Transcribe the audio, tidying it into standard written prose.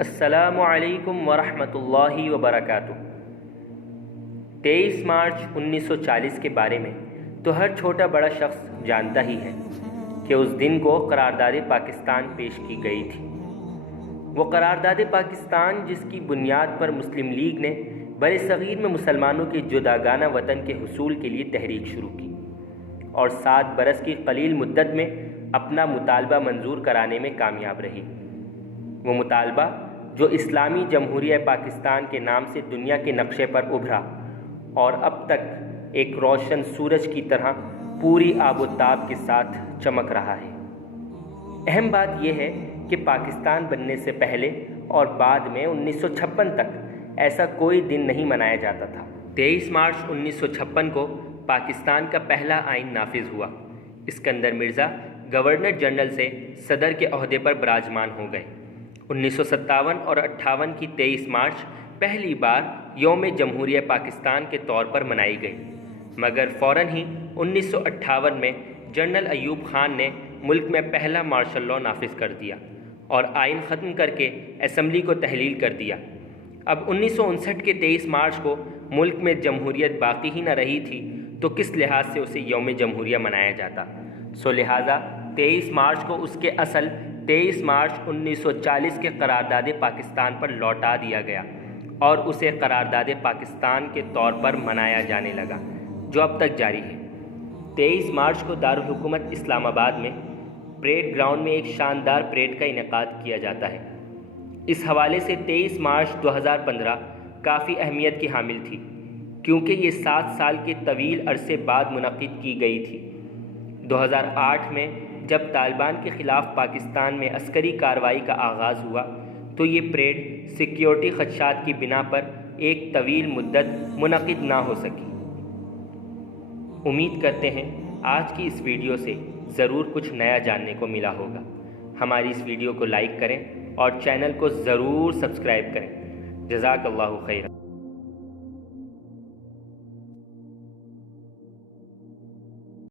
السلام علیکم ورحمۃ اللہ وبرکاتہ۔ 23 مارچ 1940 کے بارے میں تو ہر چھوٹا بڑا شخص جانتا ہی ہے کہ اس دن کو قرارداد پاکستان پیش کی گئی تھی۔ وہ قرارداد پاکستان جس کی بنیاد پر مسلم لیگ نے بر صغیر میں مسلمانوں کے جداگانہ وطن کے حصول کے لیے تحریک شروع کی اور 7 برس کی قلیل مدت میں اپنا مطالبہ منظور کرانے میں کامیاب رہی۔ وہ مطالبہ جو اسلامی جمہوریہ پاکستان کے نام سے دنیا کے نقشے پر ابھرا اور اب تک ایک روشن سورج کی طرح پوری آب و تاب کے ساتھ چمک رہا ہے۔ اہم بات یہ ہے کہ پاکستان بننے سے پہلے اور بعد میں 1956 تک ایسا کوئی دن نہیں منایا جاتا تھا۔ 23 مارچ 1956 کو پاکستان کا پہلا آئین نافذ ہوا۔ اسکندر مرزا گورنر جنرل سے صدر کے عہدے پر براجمان ہو گئے۔ 1957 اور 58 کی 23 مارچ پہلی بار یوم جمہوریہ پاکستان کے طور پر منائی گئی، مگر فوراً ہی 1958 میں جنرل ایوب خان نے ملک میں پہلا مارشل لاء نافذ کر دیا اور آئین ختم کر کے اسمبلی کو تحلیل کر دیا۔ اب 1959 کے 23 مارچ کو ملک میں جمہوریت باقی ہی نہ رہی تھی تو کس لحاظ سے اسے یوم جمہوریہ منایا جاتا؟ لہٰذا 23 مارچ کو اس کے اصل 23 مارچ 1940 کے قرارداد پاکستان پر لوٹا دیا گیا اور اسے قرارداد پاکستان کے طور پر منایا جانے لگا، جو اب تک جاری ہے۔ 23 مارچ کو دارالحکومت اسلام آباد میں پریڈ گراؤنڈ میں ایک شاندار پریڈ کا انعقاد کیا جاتا ہے۔ اس حوالے سے 23 مارچ 2015 کافی اہمیت کی حامل تھی، کیونکہ یہ 7 سال کے طویل عرصے بعد منعقد کی گئی تھی۔ 2008 میں جب طالبان کے خلاف پاکستان میں عسکری کارروائی کا آغاز ہوا تو یہ پریڈ سیکیورٹی خدشات کی بنا پر ایک طویل مدت منعقد نہ ہو سکی۔ امید کرتے ہیں آج کی اس ویڈیو سے ضرور کچھ نیا جاننے کو ملا ہوگا۔ ہماری اس ویڈیو کو لائک کریں اور چینل کو ضرور سبسکرائب کریں۔ جزاک اللہ خیر۔